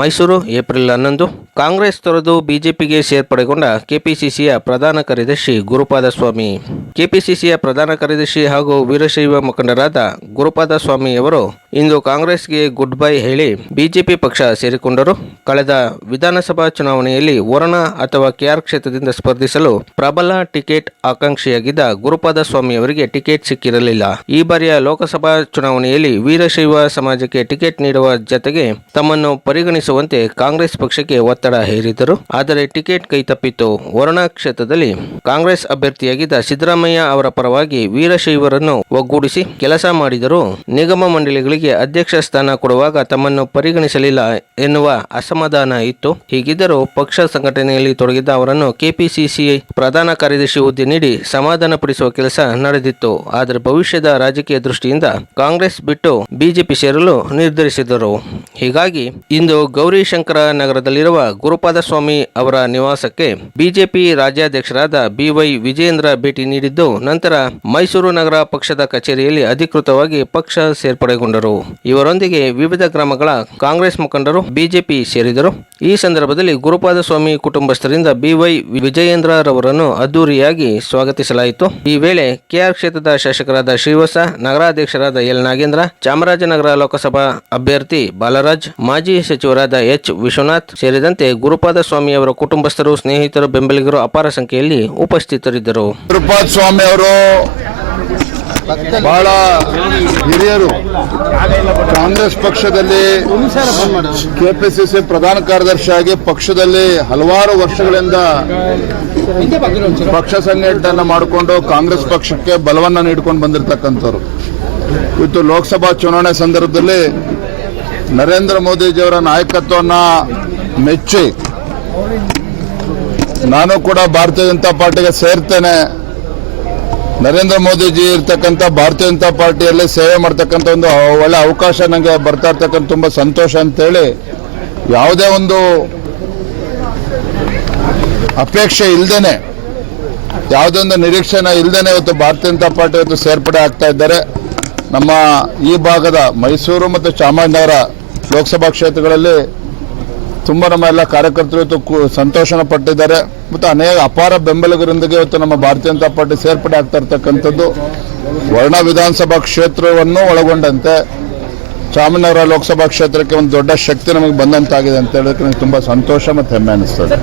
Mysuru, April ಹನ್ನೊಂದು. ಕಾಂಗ್ರೆಸ್ ತೊರೆದು ಬಿಜೆಪಿಗೆ ಸೇರ್ಪಡೆಗೊಂಡ ಕೆಪಿಸಿಸಿಯ ಪ್ರಧಾನ ಕಾರ್ಯದರ್ಶಿ ಗುರುಪಾದ ಸ್ವಾಮಿ ಕೆಪಿಸಿಸಿಯ ಪ್ರಧಾನ ಕಾರ್ಯದರ್ಶಿ ಹಾಗೂ ವೀರಶೈವ ಮುಖಂಡರಾದ ಗುರುಪಾದ ಸ್ವಾಮಿಯವರು ಇಂದು ಕಾಂಗ್ರೆಸ್ಗೆ ಗುಡ್ ಬೈ ಹೇಳಿ ಬಿಜೆಪಿ ಪಕ್ಷ ಸೇರಿಕೊಂಡರು. ಕಳೆದ ವಿಧಾನಸಭಾ ಚುನಾವಣೆಯಲ್ಲಿ ವರುಣ ಅಥವಾ ಕೆಆರ್ ಕ್ಷೇತ್ರದಿಂದ ಸ್ಪರ್ಧಿಸಲು ಪ್ರಬಲ ಟಿಕೆಟ್ ಆಕಾಂಕ್ಷಿಯಾಗಿದ್ದ ಗುರುಪಾದ ಸ್ವಾಮಿಯವರಿಗೆ ಟಿಕೆಟ್ ಸಿಕ್ಕಿರಲಿಲ್ಲ. ಈ ಬಾರಿಯ ಲೋಕಸಭಾ ಚುನಾವಣೆಯಲ್ಲಿ ವೀರಶೈವ ಸಮಾಜಕ್ಕೆ ಟಿಕೆಟ್ ನೀಡುವ ಜತೆಗೆ ತಮ್ಮನ್ನು ಪರಿಗಣಿಸುವಂತೆ ಕಾಂಗ್ರೆಸ್ ಪಕ್ಷಕ್ಕೆ ಒತ್ತಡ ಹೇರಿದರು ಆದರೆ ಟಿಕೆಟ್ ಕೈತಪ್ಪಿತ್ತು ವರುಣಾ ಕ್ಷೇತ್ರದಲ್ಲಿ ಕಾಂಗ್ರೆಸ್ ಅಭ್ಯರ್ಥಿಯಾಗಿದ್ದ ಸಿದ್ದರಾಮಯ್ಯ ಅವರ ಪರವಾಗಿ ವೀರಶೈವರನ್ನು ಒಗ್ಗೂಡಿಸಿ ಕೆಲಸ ಮಾಡಿದರು ನಿಗಮ ಮಂಡಳಿಗಳಿಗೆ ಅಧ್ಯಕ್ಷ ಸ್ಥಾನ ಕೊಡುವಾಗ ತಮ್ಮನ್ನು ಪರಿಗಣಿಸಲಿಲ್ಲ ಎನ್ನುವ ಅಸಮಾಧಾನ ಇತ್ತು. ಹೀಗಿದ್ದರೂ ಪಕ್ಷ ಸಂಘಟನೆಯಲ್ಲಿ ತೊಡಗಿದ್ದ ಅವರನ್ನು ಕೆಪಿಸಿಸಿ ಪ್ರಧಾನ ಕಾರ್ಯದರ್ಶಿ ಹುದ್ದೆ ನೀಡಿ ಸಮಾಧಾನಪಡಿಸುವ ಕೆಲಸ ನಡೆದಿತ್ತು. ಆದರೆ ಭವಿಷ್ಯದ ರಾಜಕೀಯ ದೃಷ್ಟಿಯಿಂದ ಕಾಂಗ್ರೆಸ್ ಬಿಟ್ಟು ಬಿಜೆಪಿ ಸೇರಲು ನಿರ್ಧರಿಸಿದರು ಹೀಗಾಗಿ ಇಂದು ಗೌರಿಶಂಕರ ನಗರದಲ್ಲಿರುವ ಗುರುಪಾದ ಸ್ವಾಮಿ ಅವರ ನಿವಾಸಕ್ಕೆ ಬಿಜೆಪಿ ರಾಜ್ಯಾಧ್ಯಕ್ಷರಾದ ಬಿವೈ ವಿಜೇಂದ್ರ ಭೇಟಿ ನೀಡಿದ್ದು, ನಂತರ ಮೈಸೂರು ನಗರ ಪಕ್ಷದ ಕಚೇರಿಯಲ್ಲಿ ಅಧಿಕೃತವಾಗಿ ಪಕ್ಷ ಸೇರ್ಪಡೆಗೊಂಡರು. ಇವರೊಂದಿಗೆ ವಿವಿಧ ಗ್ರಾಮಗಳ ಕಾಂಗ್ರೆಸ್ ಮುಖಂಡರು, ಬಿಜೆಪಿ ಸೇರಿದರು. ಈ ಸಂದರ್ಭದಲ್ಲಿ ಗುರುಪಾದ ಸ್ವಾಮಿ ಕುಟುಂಬಸ್ಥರಿಂದ ಬಿವೈ ವಿಜಯೇಂದ್ರರವರನ್ನು ಅದ್ದೂರಿಯಾಗಿ ಸ್ವಾಗತಿಸಲಾಯಿತು. ಈ ವೇಳೆ ಕೆಆರ್ ಕ್ಷೇತ್ರದ ಶಾಸಕರಾದ ಶ್ರೀವಾಸ ನಗರಾಧ್ಯಕ್ಷರಾದ ಎಲ್ ನಾಗೇಂದ್ರ, ಚಾಮರಾಜನಗರ ಲೋಕಸಭಾ ಅಭ್ಯರ್ಥಿ ಬಾಲರಾಜ್, ಮಾಜಿ ಸಚಿವರಾದ ಎಚ್. ವಿಶ್ವನಾಥ್ ಸೇರಿದಂತೆ ಗುರುಪಾದ ಸ್ವಾಮಿ ಅವರ ಕುಟುಂಬಸ್ಥರು, ಸ್ನೇಹಿತರು, ಬೆಂಬಲಿಗರು ಅಪಾರ ಸಂಖ್ಯೆಯಲ್ಲಿ ಉಪಸ್ಥಿತರಿದ್ದರು. ಗುರುಪಾದ ಸ್ವಾಮಿ ಅವರು ಬಹಳ ಹಿರಿಯರು. ಕಾಂಗ್ರೆಸ್ ಪಕ್ಷದಲ್ಲಿ ಕೆಪಿಸಿಸಿ ಪ್ರಧಾನ ಕಾರ್ಯದರ್ಶಿಯಾಗಿ ಪಕ್ಷದಲ್ಲಿ ಹಲವಾರು ವರ್ಷಗಳಿಂದ ಪಕ್ಷ ಸಂಘಟನೆ ಮಾಡಿಕೊಂಡು ಕಾಂಗ್ರೆಸ್ ಪಕ್ಷಕ್ಕೆ ಬಲವನ್ನ ನೀಡ್ಕೊಂಡು ಬಂದಿರತಕ್ಕಂಥವ್ರು. ಇವತ್ತು ಲೋಕಸಭಾ ಚುನಾವಣೆ ಸಂದರ್ಭದಲ್ಲಿ ನರೇಂದ್ರ ಮೋದಿಜಿಯವರ ನಾಯಕತ್ವವನ್ನು ಮೆಚ್ಚಿ ನಾನು ಕೂಡ ಭಾರತೀಯ ಜನತಾ ಪಾರ್ಟಿಗೆ ಸೇರ್ತೇನೆ. ನರೇಂದ್ರ ಮೋದಿಜಿ ಇರ್ತಕ್ಕಂಥ ಭಾರತೀಯ ಜನತಾ ಪಾರ್ಟಿಯಲ್ಲಿ ಸೇವೆ ಮಾಡ್ತಕ್ಕಂಥ ಒಂದು ಒಳ್ಳೆ ಅವಕಾಶ ನನಗೆ ಬರ್ತಾ ಇರ್ತಕ್ಕಂಥ ತುಂಬ ಸಂತೋಷ ಅಂತೇಳಿ ಯಾವುದೇ ಒಂದು ಅಪೇಕ್ಷೆ ಇಲ್ಲದೇನೆ ಯಾವುದೇ ಒಂದು ನಿರೀಕ್ಷೆನ ಇಲ್ದೇನೆ ಇವತ್ತು ಭಾರತೀಯ ಜನತಾ ಪಾರ್ಟಿ ಇವತ್ತು ಸೇರ್ಪಡೆ ಆಗ್ತಾ ಇದ್ದಾರೆ. ನಮ್ಮ ಈ ಭಾಗದ ಮೈಸೂರು ಮತ್ತು ಚಾಮರಾಜನಗರ ಲೋಕಸಭಾ ಕ್ಷೇತ್ರಗಳಲ್ಲಿ ತುಂಬ ನಮ್ಮ ಎಲ್ಲ ಕಾರ್ಯಕರ್ತರು ಇವತ್ತು ಸಂತೋಷನ ಪಟ್ಟಿದ್ದಾರೆ. ಮತ್ತು ಅನೇಕ ಅಪಾರ ಬೆಂಬಲಿಗರೊಂದಿಗೆ ಇವತ್ತು ನಮ್ಮ ಭಾರತೀಯ ಜನತಾ ಪಾರ್ಟಿ ಸೇರ್ಪಡೆ ಆಗ್ತಾ ಇರ್ತಕ್ಕಂಥದ್ದು. ವರ್ಣ ವಿಧಾನಸಭಾ ಕ್ಷೇತ್ರವನ್ನು ಒಳಗೊಂಡಂತೆ ಚಾಮರಾಜನಗರ ಲೋಕಸಭಾ ಕ್ಷೇತ್ರಕ್ಕೆ ಒಂದು ದೊಡ್ಡ ಶಕ್ತಿ ನಮಗೆ ಬಂದಂತಾಗಿದೆ ಅಂತ ಹೇಳೋದಕ್ಕೆ ನನಗೆ ತುಂಬಾ ಸಂತೋಷ ಮತ್ತು ಹೆಮ್ಮೆ ಅನಿಸ್ತದೆ.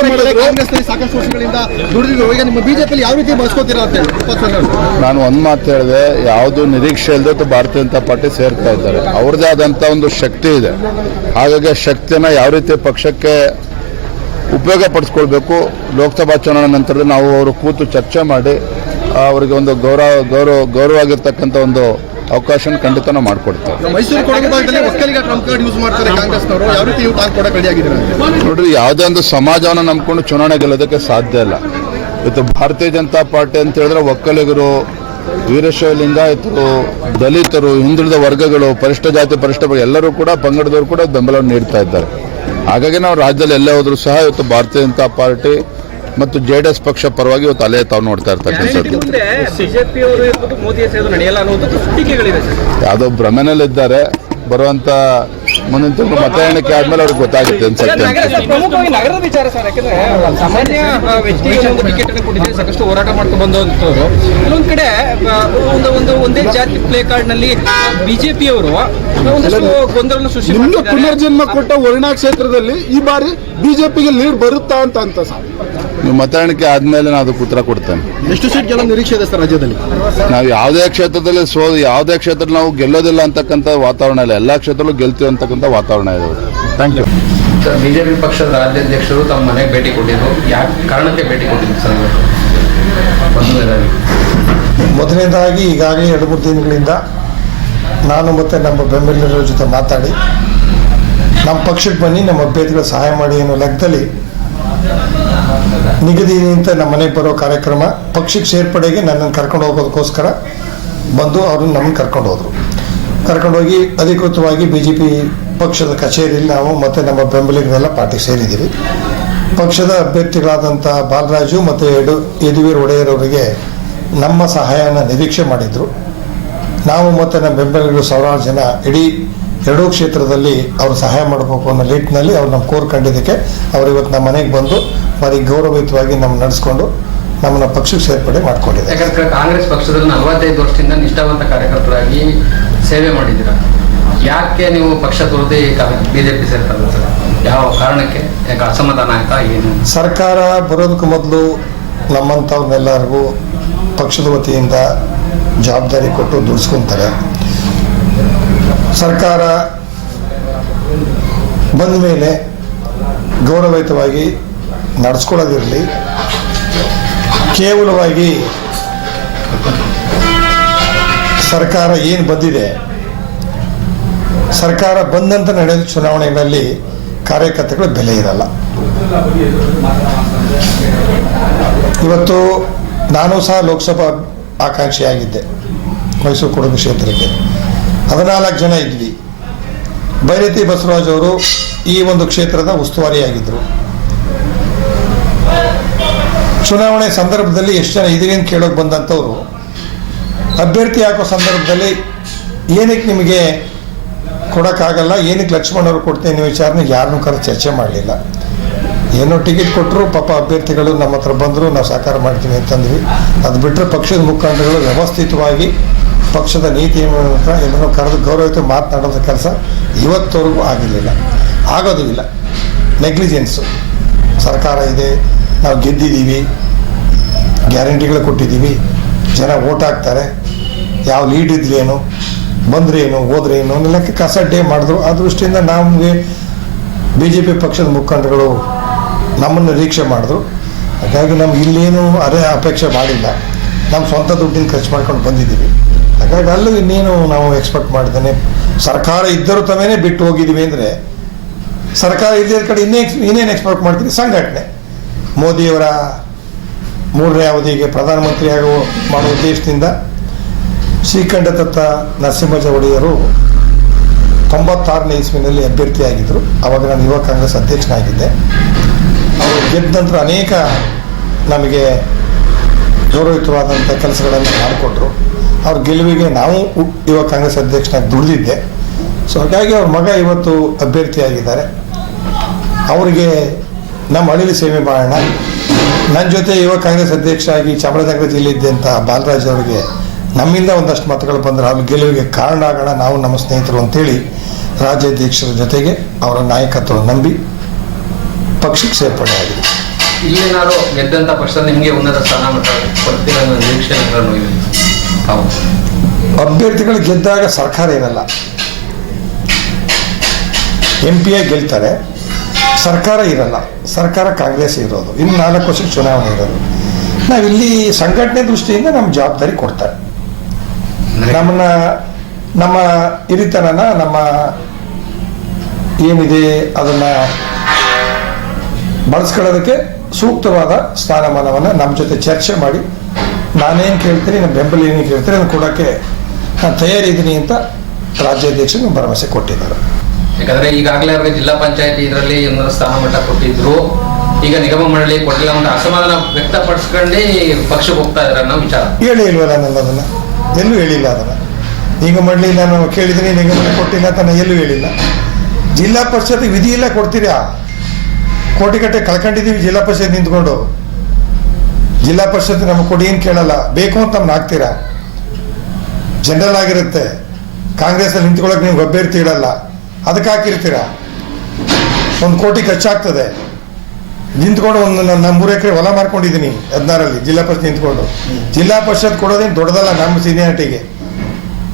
ಕಾಂಗ್ರೆಸ್ನಲ್ಲಿ ಸಾಕಷ್ಟು ವರ್ಷಗಳಿಂದ ದುಡಿದಿದ್ರು. ಈಗ ನಿಮ್ಮ ಬಿಜೆಪಿಯಲ್ಲಿ ಯಾವ ರೀತಿ ಬಳಸ್ಕೋತೀರಾ ಅಂತ ಹೇಳಿ ನಾನು ಒಂದು ಮಾತು ಹೇಳಿದೆ ಯಾವುದು ನಿರೀಕ್ಷೆ ಇಲ್ಲದೆ ಭಾರತೀಯ ಜನತಾ ಪಾರ್ಟಿ ಸೇರ್ತಾ ಇದ್ದಾರೆ. ಅವ್ರದ್ದೇ ಆದಂಥ ಒಂದು ಶಕ್ತಿ ಇದೆ. ಹಾಗಾಗಿ ಆ ಶಕ್ತಿನ ಯಾವ ರೀತಿ ಪಕ್ಷಕ್ಕೆ ಉಪಯೋಗ ಪಡಿಸ್ಕೊಳ್ಬೇಕು ಲೋಕಸಭಾ ಚುನಾವಣೆ ನಂತರ ನಾವು ಅವರು ಕೂತು ಚರ್ಚೆ ಮಾಡಿ ಅವರಿಗೆ ಒಂದು ಗೌರವ ಗೌರವ ಗೌರವ ಆಗಿರ್ತಕ್ಕಂಥ ಒಂದು ಅವಕಾಶನ ಖಂಡಿತ ನಾವು ಮಾಡಿಕೊಡ್ತೇವೆ ಮೈಸೂರು ಕೊಡಗು ಭಾಗದಲ್ಲಿ ಒಕ್ಕಲಿಗ ಟ್ರಂಪ್ ಕಾರ್ಡ್ ಯೂಸ್ ಮಾಡ್ತಾರೆ ಕಾಂಗ್ರೆಸ್ನವರು. ಯಾವ ರೀತಿ ನೀವು ತಾನು ಕೊಡಕ್ಕೆ ರೆಡಿ ಆಗಿದ್ದೀರಾ? ನೋಡ್ರಿ ಯಾವುದೇ ಒಂದು ಸಮಾಜವನ್ನು ನಂಬ್ಕೊಂಡು ಚುನಾವಣೆ ಗೆಲ್ಲೋದಕ್ಕೆ ಸಾಧ್ಯ ಇಲ್ಲ. ಇವತ್ತು ಭಾರತೀಯ ಜನತಾ ಪಾರ್ಟಿ ಅಂತ ಹೇಳಿದ್ರೆ ಒಕ್ಕಲಿಗರು ವೀರಶೈವ ಲಿಂಗಾಯತರು ದಲಿತರು ಹಿಂದುಳಿದ ವರ್ಗಗಳು ಪರಿಷ್ಠ ಜಾತಿ ಪರಿಷ್ಠ ಎಲ್ಲರೂ ಕೂಡ ಪಂಗಡದವರು ಕೂಡ ಬೆಂಬಲವನ್ನು ನೀಡ್ತಾ ಇದ್ದಾರೆ. ಹಾಗಾಗಿ ನಾವು ರಾಜ್ಯದಲ್ಲಿ ಎಲ್ಲೇ ಹೋದರೂ ಸಹ ಇವತ್ತು ಭಾರತೀಯ ಜನತಾ ಪಾರ್ಟಿ ಮತ್ತು ಜೆ ಡಿ ಎಸ್ ಪಕ್ಷ ಪರವಾಗಿ ಇವತ್ತು ಅಲೆ ತಾವು ನೋಡ್ತಾ ಇರ್ತಕ್ಕಂಥದ್ದು. ಯಾವುದೋ ಭ್ರಮೆನಲ್ಲಿದ್ದಾರೆ ಬರುವಂತ ಮುಂದಿನ ತಿಂಗಳು ಮತ ಎಣಿಕೆ ಆದ್ಮೇಲೆ ಅವ್ರಿಗೆ ಗೊತ್ತಾಗುತ್ತೆ ಅನ್ಸುತ್ತೆ. ನಗರದ ವಿಚಾರ ಸರ್ ಯಾಕಂದ್ರೆ ಸಾಮಾನ್ಯ ವ್ಯಕ್ತಿಗೆ ಒಂದು ಟಿಕೆಟ್ ಅನ್ನು ಕೊಟ್ಟಿದ್ರೆ ಸಾಕಷ್ಟು ಹೋರಾಟ ಮಾಡ್ಕೊಂಡು ಬಂದಂತವ್ರು ಕೆಲವೊಂದು ಕಡೆ ಒಂದು ಒಂದು ಒಂದೇ ಜಾತಿ ಪ್ಲೇ ಕಾರ್ಡ್ನಲ್ಲಿ ಬಿಜೆಪಿಯವರು ಒಂದಷ್ಟು ಗೊಂದಲ ಸೃಷ್ಟಿ ಪುನರ್ಜನ್ಮ ಕೊಟ್ಟ ವರ್ಣಾ ಕ್ಷೇತ್ರದಲ್ಲಿ ಈ ಬಾರಿ ಬಿಜೆಪಿಗೆ ಲೀಡ್ ಬರುತ್ತಾ ಅಂತ ಅಂತ ಸರ್. ನೀವು ಮತ ಎಣಿಕೆ ಆದ್ಮೇಲೆ ನಾನು ಅದಕ್ಕೆ ಉತ್ತರ ಕೊಡ್ತೇನೆ. ಎಷ್ಟು ಸೀಟ್ ಗೆಲ್ಲೋ ನಿರೀಕ್ಷೆ ಇದೆ ಸರ್ ರಾಜ್ಯದಲ್ಲಿ? ನಾವು ಯಾವುದೇ ಕ್ಷೇತ್ರದಲ್ಲಿ ಸೋ ಯಾವುದೇ ಕ್ಷೇತ್ರದಲ್ಲಿ ನಾವು ಗೆಲ್ಲೋದಿಲ್ಲ ಅಂತಕ್ಕಂಥ ವಾತಾವರಣ ಇಲ್ಲ. ಎಲ್ಲ ಕ್ಷೇತ್ರದಲ್ಲೂ ಗೆಲ್ತೀವಿ ಅಂತಕ್ಕಂಥ ವಾತಾವರಣ ಇದೆ. ಥ್ಯಾಂಕ್ ಯು ಬಿಜೆಪಿ ಪಕ್ಷದ ರಾಜ್ಯಾಧ್ಯಕ್ಷರು ತಮ್ಮ ಮನೆಗೆ ಭೇಟಿ ಕೊಟ್ಟಿದ್ರು. ಯಾಕೆ ಕಾರಣಕ್ಕೆ ಭೇಟಿ ಕೊಟ್ಟಿದ್ರು ಸರ್ ಮೊದಲನೇದಾಗಿ. ಈಗಾಗಲೇ ಎರಡು ಮೂರು ದಿನಗಳಿಂದ ನಾನು ಮತ್ತು ನಮ್ಮ ಬೆಂಬಲಿಗರ ಜೊತೆ ಮಾತಾಡಿ ನಮ್ಮ ಪಕ್ಷಕ್ಕೆ ಬನ್ನಿ ನಮ್ಮ ಅಭ್ಯರ್ಥಿಗಳ ಸಹಾಯ ಮಾಡಿ ಅನ್ನೋ ಲೆಕ್ಕದಲ್ಲಿ ನಿಗದಿಯಿಂದ ನಮ್ಮ ಮನೆಗೆ ಬರೋ ಕಾರ್ಯಕ್ರಮ, ಪಕ್ಷಕ್ಕೆ ಸೇರ್ಪಡೆಗೆ ನನ್ನನ್ನು ಕರ್ಕೊಂಡು ಹೋಗೋದಕ್ಕೋಸ್ಕರ ಬಂದು ಅವರು ನಮ್ಮನ್ನು ಕರ್ಕೊಂಡು ಹೋದರು. ಕರ್ಕೊಂಡೋಗಿ ಅಧಿಕೃತವಾಗಿ ಬಿ ಜೆ ಪಿ ಪಕ್ಷದ ಕಚೇರಿಯಲ್ಲಿ ನಾವು ಮತ್ತು ನಮ್ಮ ಬೆಂಬಲಿಗರೆಲ್ಲ ಪಾರ್ಟಿಗೆ ಸೇರಿದ್ದೀವಿ. ಪಕ್ಷದ ಅಭ್ಯರ್ಥಿಗಳಾದಂಥ ಬಾಲರಾಜು ಮತ್ತು ಯಡು ಯದುವೀರ್ ಒಡೆಯರ್ ಅವರಿಗೆ ನಮ್ಮ ಸಹಾಯನ ನಿರೀಕ್ಷೆ ಮಾಡಿದರು. ನಾವು ಮತ್ತು ನಮ್ಮ ಬೆಂಬಲಿಗರು ಸಾವಿರಾರು ಜನ ಇಡೀ ಎರಡೂ ಕ್ಷೇತ್ರದಲ್ಲಿ ಅವರು ಸಹಾಯ ಮಾಡಬೇಕು ಅನ್ನೋ ನಿಟ್ಟಿನಲ್ಲಿ ಅವ್ರು ನಮ್ಮ ಕೋರ್ಕೊಂಡಿದ್ದಕ್ಕೆ ಅವ್ರು ಇವತ್ತು ನಮ್ಮ ಮನೆಗೆ ಬಂದು ಭಾರಿ ಗೌರವಯುತವಾಗಿ ನಮ್ಮ ನಡೆಸ್ಕೊಂಡು ನಮ್ಮನ್ನ ಪಕ್ಷಕ್ಕೆ ಸೇರ್ಪಡೆ ಮಾಡ್ಕೊಂಡಿದೆ ಯಾಕಂದ್ರೆ ಕಾಂಗ್ರೆಸ್ ಪಕ್ಷದ ನಲವತ್ತೈದು ವರ್ಷದಿಂದ ನಿಷ್ಠಾವಂತ ಕಾರ್ಯಕರ್ತರಾಗಿ ಸೇವೆ ಮಾಡಿದ್ದೀರ? ಯಾಕೆ ನೀವು ಪಕ್ಷ ತೊರೆದು ಬಿಜೆಪಿ ಸೇರ್ತಾರೆ ಸರ್ ಯಾವ ಕಾರಣಕ್ಕೆ? ಯಾಕೆ ಅಸಮಾಧಾನ ಆಯ್ತಾ ಏನು? ಸರ್ಕಾರ ಬರೋದಕ್ಕೆ ಮೊದಲು ನಮ್ಮಂಥವ್ರನ್ನೆಲ್ಲರಿಗೂ ಪಕ್ಷದ ವತಿಯಿಂದ ಜವಾಬ್ದಾರಿ ಕೊಟ್ಟು ದುಡಿಸ್ಕೊಂತಾರೆ. ಸರ್ಕಾರ ಬಂದ ಮೇಲೆ ಗೌರವಯುತವಾಗಿ ನಡೆಸ್ಕೊಳ್ಳೋದಿರಲಿ, ಕೇವಲವಾಗಿ ಸರ್ಕಾರ ಏನು ಬಂದಿದೆ, ಸರ್ಕಾರ ಬಂದಂತ ನಡೆದ ಚುನಾವಣೆಗಳಲ್ಲಿ ಕಾರ್ಯಕರ್ತಗಳ ಬೆಲೆ ಇರಲ್ಲ. ಇವತ್ತು ನಾನು ಸಹ ಲೋಕಸಭಾ ಆಕಾಂಕ್ಷಿಯಾಗಿದ್ದೆ, ಮೈಸೂರು ಕೊಡಗು ಕ್ಷೇತ್ರಕ್ಕೆ. ಹದಿನಾಲ್ಕು ಜನ ಇದ್ವಿ. ಭೈರತಿ ಬಸವರಾಜ್ ಅವರು ಈ ಒಂದು ಕ್ಷೇತ್ರದ ಉಸ್ತುವಾರಿಯಾಗಿದ್ದರು ಚುನಾವಣೆ ಸಂದರ್ಭದಲ್ಲಿ ಎಷ್ಟು ಜನ ಇದೀರಿ ಅಂತ ಕೇಳೋಕೆ ಬಂದಂಥವ್ರು, ಅಭ್ಯರ್ಥಿ ಹಾಕೋ ಸಂದರ್ಭದಲ್ಲಿ ಏನಕ್ಕೆ ನಿಮಗೆ ಕೊಡೋಕ್ಕಾಗಲ್ಲ, ಏನಕ್ಕೆ ಲಕ್ಷ್ಮಣವ್ರು ಕೊಡ್ತೀನಿ ವಿಚಾರನ ಯಾರನ್ನೂ ಕರೆ ಚರ್ಚೆ ಮಾಡಲಿಲ್ಲ. ಏನೋ ಟಿಕೆಟ್ ಕೊಟ್ಟರು ಪಾಪ ಅಭ್ಯರ್ಥಿಗಳು ನಮ್ಮ ಹತ್ರ ಬಂದರು, ನಾವು ಸಹಕಾರ ಮಾಡ್ತೀನಿ ಅಂತಂದ್ವಿ. ಅದು ಬಿಟ್ಟರೆ ಪಕ್ಷದ ಮುಖಂಡರುಗಳು ವ್ಯವಸ್ಥಿತವಾಗಿ ಪಕ್ಷದ ನೀತಿ ಎಲ್ಲರೂ ಕರೆದು ಗೌರವಿತ ಮಾತನಾಡೋದ ಕೆಲಸ ಇವತ್ತವರೆಗೂ ಆಗಿರಲಿಲ್ಲ. ಆಗೋದು ಇಲ್ಲ. ನೆಗ್ಲಿಜೆನ್ಸು ಸರ್ಕಾರ ಇದೆ. ನಾವು ಗೆದ್ದಿದ್ದೀವಿ. ಗ್ಯಾರಂಟಿಗಳು ಕೊಟ್ಟಿದ್ದೀವಿ. ಜನ ಓಟ್ ಹಾಕ್ತಾರೆ. ಯಾವ ಲೀಡ್ ಇದ್ರೇನು? ಬಂದ್ರೇನು? ಹೋದ್ರೇನು? ಅನ್ನೋಕ್ಕೆ ಡೇ ಮಾಡಿದ್ರು. ಆ ದೃಷ್ಟಿಯಿಂದ ನಮಗೆ ಬಿ ಜೆ ಪಿ ಪಕ್ಷದ ಮುಖಂಡರುಗಳು ನಮ್ಮನ್ನು ನಿರೀಕ್ಷೆ ಮಾಡಿದ್ರು. ಹಾಗಾಗಿ ನಮ್ಗೆ ಇಲ್ಲೇನು ಅದೇ ಅಪೇಕ್ಷೆ ಮಾಡಿಲ್ಲ. ನಮ್ಮ ಸ್ವಂತ ದುಡ್ಡಿನ ಖರ್ಚು ಮಾಡ್ಕೊಂಡು ಬಂದಿದ್ದೀವಿ. ಹಾಗಾಗಿ ಅಲ್ಲೂ ಇನ್ನೇನು ನಾವು ಎಕ್ಸ್ಪೆಕ್ಟ್ ಮಾಡ್ತೇನೆ? ಸರ್ಕಾರ ಇದ್ದರೂ ತಮೇನೆ ಬಿಟ್ಟು ಹೋಗಿದ್ದೀವಿ ಅಂದರೆ, ಸರ್ಕಾರ ಇಲ್ಲದ ಕಡೆ ಇನ್ನೇ ಇನ್ನೇನು ಎಕ್ಸ್ಪೆಕ್ಟ್ ಮಾಡ್ತೀವಿ ಸಂಘಟನೆ. ಮೋದಿಯವರ ಮೂರನೇ ಅವಧಿಗೆ ಪ್ರಧಾನಮಂತ್ರಿ ಆಗೋ, ಮಾಡುವ ಉದ್ದೇಶದಿಂದ ಶ್ರೀಕಂಠದತ್ತ ನರಸಿಂಹ ನರಸಿಂಹಜ ಒಡೆಯರು ತೊಂಬತ್ತಾರನೇ ಇಸ್ವಿನಲ್ಲಿ ಅಭ್ಯರ್ಥಿಯಾಗಿದ್ದರು ಅವಾಗ ನಾನು ಯುವ ಕಾಂಗ್ರೆಸ್ ಅಧ್ಯಕ್ಷನಾಗಿದ್ದೆ. ಅವರು ಗೆದ್ದ ನಂತರ ಅನೇಕ ನಮಗೆ ಗೌರವಯುತವಾದಂಥ ಕೆಲಸಗಳನ್ನು ಮಾಡಿಕೊಟ್ರು. ಅವ್ರ ಗೆಲುವಿಗೆ ನಾವು ಯುವ ಕಾಂಗ್ರೆಸ್ ಅಧ್ಯಕ್ಷನಾಗಿ ದುಡಿದಿದ್ದೆ. ಸೊ ಹಾಗಾಗಿ ಅವ್ರ ಮಗ ಇವತ್ತು ಅಭ್ಯರ್ಥಿಯಾಗಿದ್ದಾರೆ. ಅವರಿಗೆ ನಮ್ಮ ಹಳ್ಳಿಲಿ ಸೇವೆ ಮಾಡೋಣ. ನನ್ನ ಜೊತೆ ಯುವ ಕಾಂಗ್ರೆಸ್ ಅಧ್ಯಕ್ಷ ಆಗಿ ಚಾಮರಾಜನಗರ ಜಿಲ್ಲೆ ಇದ್ದಂಥ ಬಾಲರಾಜ್ ಅವರಿಗೆ ನಮ್ಮಿಂದ ಒಂದಷ್ಟು ಮತಗಳು ಬಂದರೆ ಅವ್ರ ಗೆಲುವಿಗೆ ಕಾರಣ ಆಗೋಣ, ನಾವು ನಮ್ಮ ಸ್ನೇಹಿತರು ಅಂತೇಳಿ ರಾಜ್ಯಾಧ್ಯಕ್ಷರ ಜೊತೆಗೆ ಅವರ ನಾಯಕತ್ವ ನಂಬಿ ಪಕ್ಷಕ್ಕೆ ಸೇರ್ಪಡೆ ಆಗಿದೆ. ಇಲ್ಲೇನಾದ್ರು ಗೆದ್ದಂಥ ಪಕ್ಷ ನಿಮಗೆ ಉನ್ನತ ಸ್ಥಾನ ಮಟ್ಟ ಕೊಡ್ತೀರ ಅನ್ನೋ ನಿರೀಕ್ಷೆ ಅಭ್ಯರ್ಥಿಗಳು ಗೆದ್ದಾಗ ಸರ್ಕಾರ ಇರಲ್ಲ ಎಂ ಪಿ ಗೆಲ್ತಾರೆ, ಸರ್ಕಾರ ಇರಲ್ಲ. ಸರ್ಕಾರ ಕಾಂಗ್ರೆಸ್ ಇರೋದು. ಇನ್ನು ನಾಲ್ಕು ವರ್ಷ ಚುನಾವಣೆ ಇರೋದು. ನಾವಿಲ್ಲಿ ಸಂಘಟನೆ ದೃಷ್ಟಿಯಿಂದ ನಮ್ಮ ಜವಾಬ್ದಾರಿ ಕೊಡ್ತಾರೆ. ನಮ್ಮನ್ನ, ನಮ್ಮ ಹಿರಿತನನ, ನಮ್ಮ ಏನಿದೆ ಅದನ್ನ ಬಳಸ್ಕೊಳ್ಳೋದಕ್ಕೆ ಸೂಕ್ತವಾದ ಸ್ಥಾನಮಾನವನ್ನು ನಮ್ಮ ಜೊತೆ ಚರ್ಚೆ ಮಾಡಿ ನಾನೇನು ಕೇಳ್ತೀನಿ ನಮ್ಮ ಬೆಂಬಲ ಏನು ಕೇಳ್ತೀನಿ ಅದನ್ನು ಕೊಡೋಕ್ಕೆ ನಾನು ತಯಾರಿದ್ದೀನಿ ಅಂತ ರಾಜ್ಯಾಧ್ಯಕ್ಷರು ಭರವಸೆ ಕೊಟ್ಟಿದ್ದಾರೆ. ಯಾಕಂದ್ರೆ ಈಗಾಗಲೇ ಅವರಿಗೆ ಜಿಲ್ಲಾ ಪಂಚಾಯತಿ ಇದರಲ್ಲಿ ಒಂದು ಸ್ಥಾನ ಮಟ್ಟ ಕೊಟ್ಟಿದ್ರು. ಈಗ ನಿಗಮ ಮಂಡಳಿ ಕೊಟ್ಟಿಲ್ಲ ಅಂತ ಅಸಮಾಧಾನ ವ್ಯಕ್ತಪಡಿಸ್ಕೊಂಡು ಪಕ್ಷಕ್ಕೆ ಹೋಗ್ತಾ ಇದ್ದಾರೆ ಅನ್ನೋ ವಿಚಾರ. ಹೇಳಿ ಇಲ್ವಲ್ಲ ನಾನು ಅದನ್ನು? ಎಲ್ಲೂ ಹೇಳಿಲ್ಲ ಅದನ್ನು. ನಿಗಮ ಮಂಡಳಿ ನಾನು ಕೇಳಿದ್ದೀನಿ ನಿಗಮ ಕೊಟ್ಟಿಲ್ಲ ಅಂತ ನಾನು ಎಲ್ಲೂ ಹೇಳಿಲ್ಲ. ಜಿಲ್ಲಾ ಪರಿಷತ್ ವಿಧಿ ಇಲ್ಲ ಕೊಡ್ತೀರಾ? ಕೋಟಿಗಟ್ಟೆ ಕಳ್ಕೊಂಡಿದ್ದೀವಿ ಜಿಲ್ಲಾ ಪರಿಷತ್ ನಿಂತ್ಕೊಂಡು. ಜಿಲ್ಲಾ ಪರಿಷತ್ ನಮಗೆ ಕೊಡಿ ಏನು ಕೇಳಲ್ಲ. ಬೇಕು ಅಂತ ನಮ್ಗೆ ಹಾಕ್ತೀರಾ? ಜನರಲ್ ಆಗಿರುತ್ತೆ. ಕಾಂಗ್ರೆಸ್ಸಲ್ಲಿ ನಿಂತ್ಕೊಳ್ಳೋಕೆ ನೀವು ಅಭ್ಯರ್ಥಿ ಇಡಲ್ಲ. ಅದಕ್ಕೆ ಹಾಕಿರ್ತೀರಾ? ಒಂದು ಕೋಟಿ ಖರ್ಚಾಗ್ತದೆ. ನಿಂತ್ಕೊಂಡು ಒಂದು ನನ್ನ ಮೂರು ಎಕರೆ ಹೊಲ ಮಾರ್ಕೊಂಡಿದ್ದೀನಿ ಹದಿನಾರಲ್ಲಿ ಜಿಲ್ಲಾ ಪರಿಷತ್ ನಿಂತ್ಕೊಂಡು. ಜಿಲ್ಲಾ ಪರಿಷತ್ ಕೊಡೋದೇನು ದೊಡ್ಡದಲ್ಲ ನಮ್ಮ ಸೀನಿಯಾರಿಟಿಗೆ.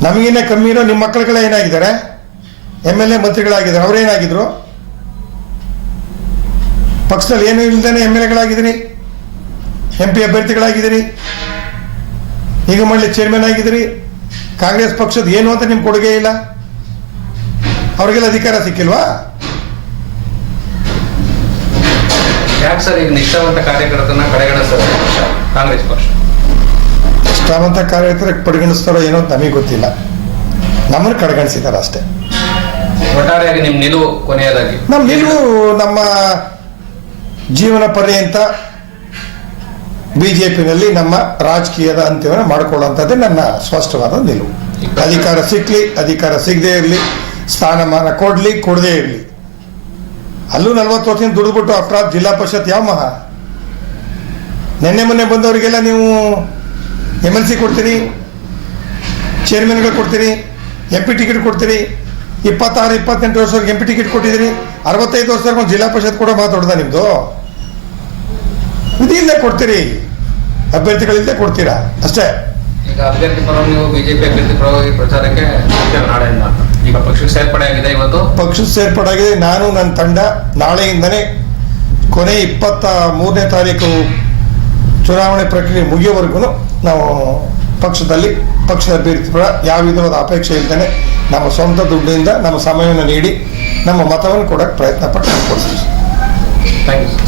ನಮಗಿನ್ನ ಕಮ್ಮಿ ಇರೋ ನಿಮ್ಮ ಮಕ್ಕಳುಗಳೇ ಏನಾಗಿದ್ದಾರೆ? ಎಂ ಎಲ್ ಎ ಮಂತ್ರಿಗಳಾಗಿದ್ದಾರೆ. ಅವರೇನಾಗಿದ್ರು ಪಕ್ಷದಲ್ಲಿ ಏನು ಇಲ್ದೇನೆ ಎಂ ಎಲ್ ಎಗಳಾಗಿದ್ದೀರಿ ಎಂ ಪಿ ಅಭ್ಯರ್ಥಿಗಳಾಗಿದ್ದೀರಿ. ಈಗ ಮಾಡಲಿ ಚೇರ್ಮನ್ ಆಗಿದ್ದೀರಿ. ಕಾಂಗ್ರೆಸ್ ಪಕ್ಷದ ಏನು ಅಂತ ನಿಮ್ಗೆ ಕೊಡುಗೆ ಇಲ್ಲ. ಅವ್ರಿಗೆಲ್ಲ ಅಧಿಕಾರ ಸಿಕ್ಕಿಲ್ವಾ? ಯಾಕೆ ಸರ್ ಈಗ ನಿಷ್ಠಾವಂತ ಕಾರ್ಯಕರ್ತನ ಕಾಂಗ್ರೆಸ್ ಪಕ್ಷ? ನಿಷ್ಠಾವಂತ ಕಾರ್ಯಕರ್ತರ ಪರಿಗಣಿಸ್ತಾರೋ ಏನೋ ಅಂತ ನಮಗೆ ಗೊತ್ತಿಲ್ಲ. ನಮ್ಮನ್ನು ಕಡೆಗಣಿಸಿದ್ದಾರೆ ಅಷ್ಟೇ. ಒಟ್ಟಾರೆಯಾಗಿ ನಿಮ್ ನಿಲುವು ಕೊನೆಯದಾಗಿ. ನಮ್ಮ ನಿಲುವು ನಮ್ಮ ಜೀವನ ಪರ್ಯಂತ ಬಿ ಜೆ ಪಿನಲ್ಲಿ ನಮ್ಮ ರಾಜಕೀಯದ ಅಂತ್ಯವನ್ನು ಮಾಡಿಕೊಳ್ಳುವಂಥದ್ದೇ ನನ್ನ ಸ್ಪಷ್ಟವಾದ ನಿಲುವು. ಅಧಿಕಾರ ಸಿಕ್ಕಲಿ ಅಧಿಕಾರ ಸಿಗದೇ ಇರಲಿ, ಸ್ಥಾನಮಾನ ಕೊಡಲಿ, ಕೊಡದೇ ಇರಲಿ. ಅಲ್ಲೂ ನಲ್ವತ್ತು ವರ್ಷದಿಂದ ದುಡಿದ್ಬಿಟ್ಟು ಅಪರಾಧ ಜಿಲ್ಲಾ ಪರಿಷತ್ ಯಾವ ಮಹಾ? ನಿನ್ನೆ ಮೊನ್ನೆ ಬಂದವರಿಗೆಲ್ಲ ನೀವು ಎಂ ಎಲ್ ಸಿ ಕೊಡ್ತೀರಿ ಚೇರ್ಮನ್ಗಳು ಕೊಡ್ತೀರಿ ಎಂ ಪಿ ಟಿಕೆಟ್ ಕೊಡ್ತೀರಿ, ಇಪ್ಪತ್ತಾರು, ಇಪ್ಪತ್ತೆಂಟು ವರ್ಷವರೆಗೆ ಎಂ ಪಿ ಟಿಕೆಟ್ ಕೊಟ್ಟಿದ್ದೀರಿ, ಅರವತ್ತೈದು ವರ್ಷಕ್ಕೆ ಒಂದು ಜಿಲ್ಲಾ ಪರಿಷತ್ ಕೂಡ ಮಾತಾಡ್ದ ನಿಮ್ಮದು ಇದಿಲ್ಲದೆ ಕೊಡ್ತೀರಿ ಅಭ್ಯರ್ಥಿಗಳಿಂದ ಕೊಡ್ತೀರಾ? ಅಷ್ಟೇ. ಈಗ ಅಭ್ಯರ್ಥಿ ಪರ ನೀವು ಬಿಜೆಪಿ ಅಭ್ಯರ್ಥಿ ಪರವಾಗಿ ಪ್ರಚಾರಕ್ಕೆ ನಾಳೆಯಿಂದ. ಈಗ ಪಕ್ಷಕ್ಕೆ ಸೇರ್ಪಡೆ ಆಗಿದೆ ಇವತ್ತು. ಪಕ್ಷದ ಸೇರ್ಪಡೆಯಾಗಿದೆ ನಾನು ನನ್ನ ತಂಡ ನಾಳೆಯಿಂದನೇ ಕೊನೆ ಇಪ್ಪತ್ತ ಮೂರನೇ ತಾರೀಕು ಚುನಾವಣೆ ಪ್ರಕ್ರಿಯೆ ಮುಗಿಯೋವರೆಗೂ ನಾವು ಪಕ್ಷದಲ್ಲಿ ಪಕ್ಷದ ಅಭ್ಯರ್ಥಿ ಪರ ಯಾವ ವಿಧವಾದ ಅಪೇಕ್ಷೆ ಇಲ್ದೇನೆ ನಮ್ಮ ಸ್ವಂತ ದುಡ್ಡಿನಿಂದ ನಮ್ಮ ಸಮಯವನ್ನು ನೀಡಿ ನಮ್ಮ ಮತವನ್ನು ಕೊಡಕ್ಕೆ ಪ್ರಯತ್ನ ಪಟ್ಟು. ಕೊಡ್ತೀವಿ ಥ್ಯಾಂಕ್ ಯು